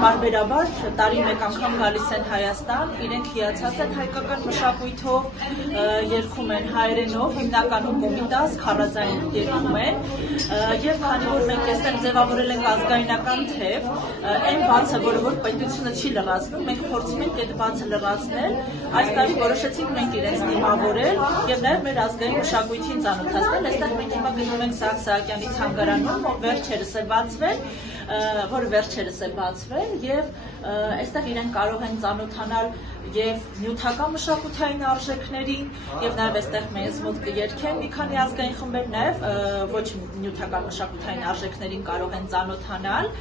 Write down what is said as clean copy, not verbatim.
Բարբերաբար տարի մեկ անգամ գալիս են Հայաստան, իրենք հիացած են հայկական մշակույթով, երգում են հայերենով, հիմնականում կոմիտաս, քարազայն երգում են, եւ քանի որ մենք այստեղ ձևավորել ենք ազգայնական թեւ, այն բացը, որ պետությունը չի լրացնում, մենք փորձում ենք այդ բացը լրացնել, այս տարի որոշեցինք մենք իրենց դիմավորել եւ նաեւ մեր ազգային մշակույթին ծանոթացնել, այստեղ մենք հիմա գնում ենք Սահակ Սահակյանի թանգարանում, որը վերջերս է բացվել եւ այստեղ իրենք կարող են ծանոթանալ եւ նյութական մշակութային արժեքներին եւ նաեւ այստեղ մեզ մոտ կերքեն մի քանի ազգային խմբեր նաեւ ոչ նյութական մշակութային արժեքներին կարող են ծանոթանալ